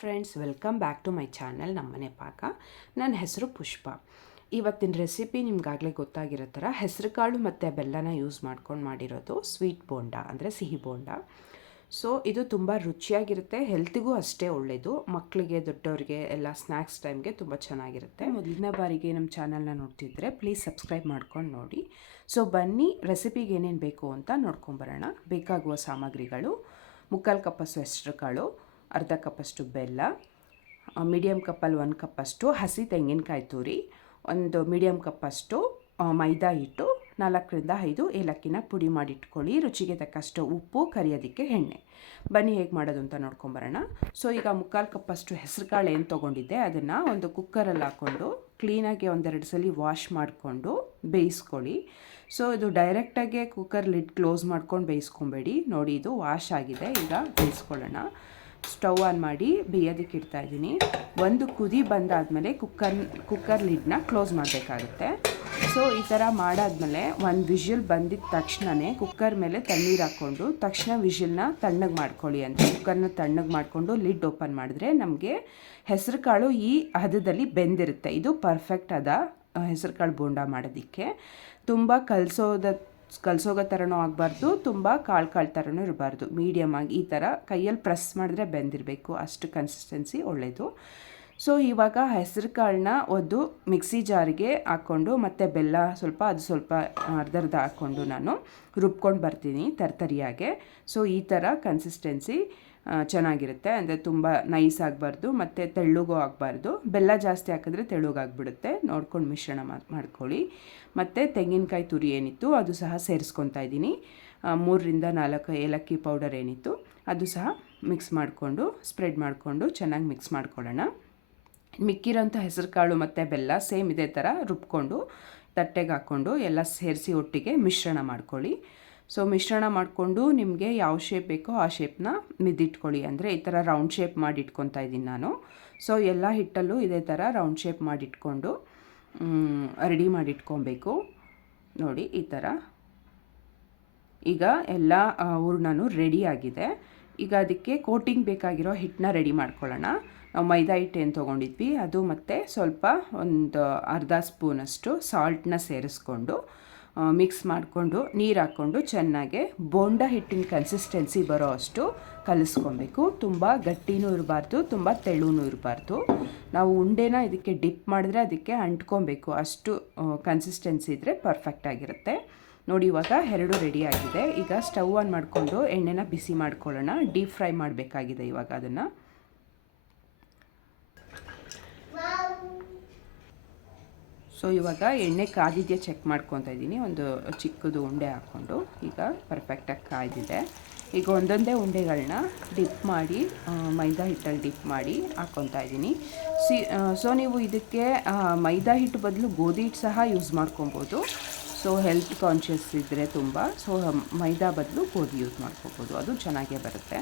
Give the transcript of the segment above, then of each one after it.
Friends, welcome back to my channel ನಮ್ಮನೆ ಪಾಕ. ನನ್ನ ಹೆಸರು ಪುಷ್ಪ. ಇವತ್ತಿನ ರೆಸಿಪಿ ನಿಮ್ಗಾಗಲೇ ಗೊತ್ತಾಗಿರೋ ಥರ ಹೆಸರು ಕಾಳು ಮತ್ತು ಬೆಲ್ಲನ ಯೂಸ್ ಮಾಡ್ಕೊಂಡು ಮಾಡಿರೋದು ಸ್ವೀಟ್ ಬೋಂಡ, ಅಂದರೆ ಸಿಹಿ ಬೋಂಡ. ಸೊ ಇದು ತುಂಬ ರುಚಿಯಾಗಿರುತ್ತೆ, ಹೆಲ್ತಿಗೂ ಅಷ್ಟೇ ಒಳ್ಳೆಯದು. ಮಕ್ಕಳಿಗೆ, ದೊಡ್ಡವ್ರಿಗೆ ಎಲ್ಲ ಸ್ನ್ಯಾಕ್ಸ್ ಟೈಮ್ಗೆ ತುಂಬ ಚೆನ್ನಾಗಿರುತ್ತೆ. ಮೊದಲನೇ ಬಾರಿಗೆ ನಮ್ಮ ಚಾನಲ್ನ ನೋಡ್ತಿದ್ರೆ ಪ್ಲೀಸ್ ಸಬ್ಸ್ಕ್ರೈಬ್ ಮಾಡ್ಕೊಂಡು ನೋಡಿ. ಸೊ ಬನ್ನಿ ರೆಸಿಪಿಗೆ ಏನೇನು ಬೇಕು ಅಂತ ನೋಡ್ಕೊಂಬರೋಣ. ಬೇಕಾಗುವ ಸಾಮಗ್ರಿಗಳು: 3/4 ಕಪ್ಪಷ್ಟು ಹೆಸರು ಕಾಳು, ಅರ್ಧ ಕಪ್ಪಷ್ಟು ಬೆಲ್ಲ, ಮೀಡಿಯಮ್ ಕಪ್ಪಲ್ಲಿ 1 ಕಪ್ಪಷ್ಟು ಹಸಿ ತೆಂಗಿನಕಾಯಿ ತುರಿ, ಒಂದು ಮೀಡಿಯಮ್ ಕಪ್ಪಷ್ಟು ಮೈದಾ ಹಿಟ್ಟು, 4ರಿಂದ 5 ಏಲಕ್ಕಿನ ಪುಡಿ ಮಾಡಿಟ್ಕೊಳ್ಳಿ. ರುಚಿಗೆ ತಕ್ಕಷ್ಟು ಉಪ್ಪು, ಕರಿಯೋದಕ್ಕೆ ಎಣ್ಣೆ. ಬನ್ನಿ ಹೇಗೆ ಮಾಡೋದು ಅಂತ ನೋಡ್ಕೊಂಬರೋಣ. ಸೊ ಈಗ 3/4 ಕಪ್ಪಷ್ಟು ಹೆಸರು ಕಾಳು ಏನು ತೊಗೊಂಡಿದ್ದೆ ಅದನ್ನು ಒಂದು ಕುಕ್ಕರಲ್ಲಿ ಹಾಕ್ಕೊಂಡು ಕ್ಲೀನಾಗಿ 1-2 ಸಲ ವಾಶ್ ಮಾಡಿಕೊಂಡು ಬೇಯಿಸ್ಕೊಳ್ಳಿ. ಸೊ ಇದು ಡೈರೆಕ್ಟಾಗಿ ಕುಕ್ಕರ್ ಲಿಡ್ ಕ್ಲೋಸ್ ಮಾಡ್ಕೊಂಡು ಬೇಯಿಸ್ಕೊಬೇಡಿ. ನೋಡಿ, ಇದು ವಾಶ್ ಆಗಿದೆ. ಈಗ ಬೇಯಿಸ್ಕೊಳ್ಳೋಣ. ಸ್ಟವ್ ಆನ್ ಮಾಡಿ ಬೇಯೋದಕ್ಕೆ ಇಡ್ತಾಯಿದ್ದೀನಿ. ಒಂದು ಕುದಿ ಬಂದಾದಮೇಲೆ ಕುಕ್ಕರ್ ಲಿಡ್ನ ಕ್ಲೋಸ್ ಮಾಡಬೇಕಾಗುತ್ತೆ. ಸೊ ಈ ಥರ ಮಾಡಾದ್ಮೇಲೆ ಒಂದು ವಿಷಲ್ ಬಂದಿದ್ದ ತಕ್ಷಣವೇ ಕುಕ್ಕರ್ ಮೇಲೆ ತಣ್ಣೀರು ಹಾಕ್ಕೊಂಡು ತಕ್ಷಣ ವಿಷಲ್ನ ತಣ್ಣಗೆ ಮಾಡ್ಕೊಳ್ಳಿ ಅಂತ ಕುಕ್ಕರ್ನ ತಣ್ಣಗೆ ಮಾಡಿಕೊಂಡು ಲಿಡ್ ಓಪನ್ ಮಾಡಿದ್ರೆ ನಮಗೆ ಹೆಸರು ಕಾಳು ಈ ಹದದಲ್ಲಿ ಬೆಂದಿರುತ್ತೆ. ಇದು ಪರ್ಫೆಕ್ಟ್ ಅದ ಹೆಸರು ಕಾಳು ಬೋಂಡ ಮಾಡೋದಕ್ಕೆ. ತುಂಬ ಕಲಸೋಗೋ ಥರನೂ ಆಗಬಾರ್ದು, ತುಂಬ ಕಾಳು ಥರನೂ ಇರಬಾರ್ದು. ಮೀಡಿಯಮಾಗಿ ಈ ಥರ ಕೈಯಲ್ಲಿ ಪ್ರೆಸ್ ಮಾಡಿದ್ರೆ ಬೆಂದಿರಬೇಕು, ಅಷ್ಟು ಕನ್ಸಿಸ್ಟೆನ್ಸಿ ಒಳ್ಳೆಯದು. ಸೊ ಇವಾಗ ಹೆಸರು ಕಾಳನ್ನ ಒಂದು ಮಿಕ್ಸಿ ಜಾರಿಗೆ ಹಾಕ್ಕೊಂಡು ಮತ್ತು ಬೆಲ್ಲ ಸ್ವಲ್ಪ ಅರ್ಧ ಹಾಕ್ಕೊಂಡು ನಾನು ರುಬ್ಕೊಂಡು ಬರ್ತೀನಿ ತರ್ತರಿಯಾಗೆ. ಸೊ ಈ ಥರ ಕನ್ಸಿಸ್ಟೆನ್ಸಿ ಚೆನ್ನಾಗಿರುತ್ತೆ. ಅಂದರೆ ತುಂಬ ನೈಸ್ ಆಗಬಾರ್ದು ಮತ್ತು ತೆಳ್ಳಗೂ ಆಗಬಾರ್ದು. ಬೆಲ್ಲ ಜಾಸ್ತಿ ಹಾಕಿದ್ರೆ ತೆಳ್ಳಗಾಗ್ಬಿಡುತ್ತೆ. ನೋಡ್ಕೊಂಡು ಮಿಶ್ರಣ ಮಾಡ್ಕೊಳ್ಳಿ. ಮತ್ತು ತೆಂಗಿನಕಾಯಿ ತುರಿ ಏನಿತ್ತು ಅದು ಸಹ ಸೇರಿಸ್ಕೊತಾ ಇದ್ದೀನಿ. 3ರಿಂದ 4 ಏಲಕ್ಕಿ ಪೌಡರ್ ಏನಿತ್ತು ಅದು ಸಹ ಮಿಕ್ಸ್ ಮಾಡಿಕೊಂಡು ಸ್ಪ್ರೆಡ್ ಮಾಡಿಕೊಂಡು ಚೆನ್ನಾಗಿ ಮಿಕ್ಸ್ ಮಾಡ್ಕೊಳ್ಳೋಣ. ಮಿಕ್ಕಿರೋಂಥ ಹೆಸರು ಕಾಳು ಮತ್ತು ಬೆಲ್ಲ ಸೇಮ್ ಇದೇ ಥರ ರುಬ್ಕೊಂಡು ತಟ್ಟೆಗೆ ಹಾಕ್ಕೊಂಡು ಎಲ್ಲ ಸೇರಿಸಿ ಒಟ್ಟಿಗೆ ಮಿಶ್ರಣ ಮಾಡ್ಕೊಳ್ಳಿ. ಸೊ ಮಿಶ್ರಣ ಮಾಡಿಕೊಂಡು ನಿಮಗೆ ಯಾವ ಶೇಪ್ ಬೇಕೋ ಆ ಶೇಪ್ನ ಮಿದ್ದಿಟ್ಕೊಳ್ಳಿ. ಅಂದರೆ ಈ ಥರ ರೌಂಡ್ ಶೇಪ್ ಮಾಡಿ ಇಟ್ಕೊತಾ ಇದ್ದೀನಿ ನಾನು. ಸೊ ಎಲ್ಲ ಹಿಟ್ಟಲ್ಲೂ ಇದೇ ಥರ ರೌಂಡ್ ಶೇಪ್ ಮಾಡಿಟ್ಕೊಂಡು ರೆಡಿ ಮಾಡಿಟ್ಕೊಬೇಕು. ನೋಡಿ ಈ ಥರ. ಈಗ ಎಲ್ಲ ಹೂರ್ಣನೂ ರೆಡಿ ಆಗಿದೆ. ಈಗ ಅದಕ್ಕೆ ಕೋಟಿಂಗ್ ಬೇಕಾಗಿರೋ ಹಿಟ್ಟನ್ನ ರೆಡಿ ಮಾಡ್ಕೊಳ್ಳೋಣ. ನಾವು ಮೈದಾ ಹಿಟ್ಟು ಏನು ತೊಗೊಂಡಿದ್ವಿ ಅದು ಮತ್ತು ಸ್ವಲ್ಪ ಒಂದು ಅರ್ಧ ಸ್ಪೂನಷ್ಟು ಸಾಲ್ಟನ್ನ ಸೇರಿಸ್ಕೊಂಡು ಮಿಕ್ಸ್ ಮಾಡಿಕೊಂಡು ನೀರು ಹಾಕ್ಕೊಂಡು ಚೆನ್ನಾಗೆ ಬೋಂಡ ಹಿಟ್ಟಿನ ಕನ್ಸಿಸ್ಟೆನ್ಸಿ ಬರೋ ಅಷ್ಟು ಕಲಿಸ್ಕೊಬೇಕು. ತುಂಬ ಗಟ್ಟಿನೂ ಇರಬಾರ್ದು, ತುಂಬ ತೆಳುನೂ ಇರಬಾರ್ದು. ನಾವು ಉಂಡೆನ ಇದಕ್ಕೆ ಡಿಪ್ ಮಾಡಿದ್ರೆ ಅದಕ್ಕೆ ಅಂಟ್ಕೊಬೇಕು. ಅಷ್ಟು ಕನ್ಸಿಸ್ಟೆನ್ಸಿ ಇದ್ದರೆ ಪರ್ಫೆಕ್ಟಾಗಿರುತ್ತೆ. ನೋಡಿ, ಇವಾಗ 2 ರೆಡಿ ಆಗಿದೆ. ಈಗ ಸ್ಟವ್ ಆನ್ ಮಾಡಿಕೊಂಡು ಎಣ್ಣೆನ ಬಿಸಿ ಮಾಡ್ಕೊಳ್ಳೋಣ. ಡೀಪ್ ಫ್ರೈ ಮಾಡಬೇಕಾಗಿದೆ ಇವಾಗ ಅದನ್ನು. ಸೊ ಇವಾಗ ಎಣ್ಣೆ ಕಾದಿದೆಯಾ ಚೆಕ್ ಮಾಡ್ಕೊತಾ ಇದ್ದೀನಿ. ಒಂದು ಚಿಕ್ಕದು ಉಂಡೆ ಹಾಕ್ಕೊಂಡು ಈಗ ಪರ್ಫೆಕ್ಟಾಗಿ ಕಾಯ್ದಿದೆ. ಈಗ ಒಂದೊಂದೇ ಉಂಡೆಗಳನ್ನ ಡಿಪ್ ಮಾಡಿ ಮೈದಾ ಹಿಟ್ಟಲ್ಲಿ ಡಿಪ್ ಮಾಡಿ ಹಾಕ್ಕೊತಾ ಇದ್ದೀನಿ. ಸೊ ನೀವು ಇದಕ್ಕೆ ಮೈದಾ ಹಿಟ್ಟು ಬದಲು ಗೋಧಿ ಹಿಟ್ಟು ಸಹ ಯೂಸ್ ಮಾಡ್ಕೊಬೋದು. ಸೊ ಹೆಲ್ತ್ ಕಾನ್ಷಿಯಸ್ ಇದ್ದರೆ ತುಂಬ, ಸೊ ಮೈದಾ ಬದಲು ಗೋಧಿ ಯೂಸ್ ಮಾಡ್ಕೊಬೋದು, ಅದು ಚೆನ್ನಾಗೇ ಬರುತ್ತೆ.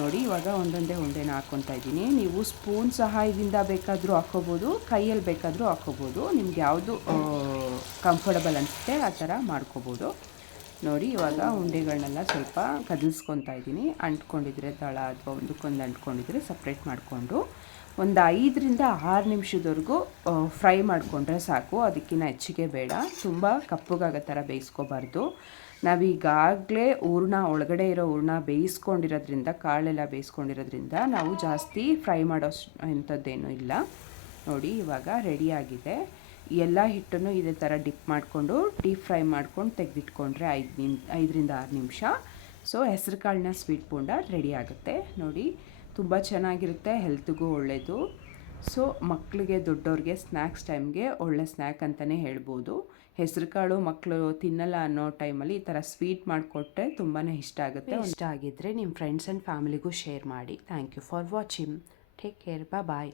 ನೋಡಿ, ಇವಾಗ ಒಂದೊಂದೇ ಉಂಡೆನ ಹಾಕ್ಕೊತಾ ಇದ್ದೀನಿ. ನೀವು ಸ್ಪೂನ್ ಸಹಾಯದಿಂದ ಬೇಕಾದರೂ ಹಾಕ್ಕೋಬೋದು, ಕೈಯಲ್ಲಿ ಬೇಕಾದರೂ ಹಾಕ್ಕೋಬೋದು. ನಿಮ್ಗೆ ಯಾವುದು ಕಂಫರ್ಟಬಲ್ ಅನಿಸುತ್ತೆ ಆ ಥರ ಮಾಡ್ಕೋಬೋದು. ನೋಡಿ, ಇವಾಗ ಉಂಡೆಗಳನ್ನೆಲ್ಲ ಸ್ವಲ್ಪ ಕದಲಿಸ್ಕೊತಾ ಇದ್ದೀನಿ. ಅಂಟ್ಕೊಂಡಿದ್ರೆ ತಳ ಅಥವಾ ಒಂದಕ್ಕೊಂದು ಅಂಟ್ಕೊಂಡಿದ್ರೆ ಸಪ್ರೇಟ್ ಮಾಡಿಕೊಂಡು ಒಂದು 5ರಿಂದ 6 ನಿಮಿಷದವರೆಗೂ ಫ್ರೈ ಮಾಡಿಕೊಂಡ್ರೆ ಸಾಕು. ಅದಕ್ಕಿಂತ ಹೆಚ್ಚಿಗೆ ಬೇಡ. ತುಂಬ ಕಪ್ಪಗಾಗೋ ಥರ ಬೇಯಿಸ್ಕೋಬಾರ್ದು. ನಾವೀಗಾಗಲೇ ಒಳಗಡೆ ಇರೋ ಹೂರ್ಣ ಬೇಯಿಸ್ಕೊಂಡಿರೋದ್ರಿಂದ, ಕಾಳೆಲ್ಲ ಬೇಯಿಸ್ಕೊಂಡಿರೋದ್ರಿಂದ ನಾವು ಜಾಸ್ತಿ ಫ್ರೈ ಮಾಡೋ ಅಂಥದ್ದೇನೂ ಇಲ್ಲ. ನೋಡಿ, ಇವಾಗ ರೆಡಿಯಾಗಿದೆ. ಎಲ್ಲ ಹಿಟ್ಟನ್ನು ಇದೇ ಥರ ಡಿಪ್ ಮಾಡಿಕೊಂಡು ಡೀಪ್ ಫ್ರೈ ಮಾಡ್ಕೊಂಡು ತೆಗೆದಿಟ್ಕೊಂಡ್ರೆ 5ರಿಂದ 6 ನಿಮಿಷ. ಸೊ ಹೆಸರು ಕಾಳಿನ ಸ್ವೀಟ್ ಬೋಂಡ ರೆಡಿ ಆಗುತ್ತೆ. ನೋಡಿ, ತುಂಬ ಚೆನ್ನಾಗಿರುತ್ತೆ, ಹೆಲ್ತ್ಗೂ ಒಳ್ಳೆಯದು. ಸೊ ಮಕ್ಕಳಿಗೆ, ದೊಡ್ಡವ್ರಿಗೆ ಸ್ನ್ಯಾಕ್ಸ್ ಟೈಮ್ಗೆ ಒಳ್ಳೆ ಸ್ನ್ಯಾಕ್ ಅಂತಲೇ ಹೇಳ್ಬೋದು. ಹೆಸರು ಕಾಳು ಮಕ್ಕಳು ತಿನ್ನಲ್ಲ ಅನ್ನೋ ಟೈಮಲ್ಲಿ ಈ ಥರ ಸ್ವೀಟ್ ಮಾಡಿಕೊಟ್ರೆ ತುಂಬಾ ಇಷ್ಟ ಆಗುತ್ತೆ. ಇಷ್ಟ ಆಗಿದ್ದರೆ ನಿಮ್ಮ ಫ್ರೆಂಡ್ಸ್ ಆ್ಯಂಡ್ ಫ್ಯಾಮಿಲಿಗೂ ಶೇರ್ ಮಾಡಿ. Thank you for watching. Take care. Bye.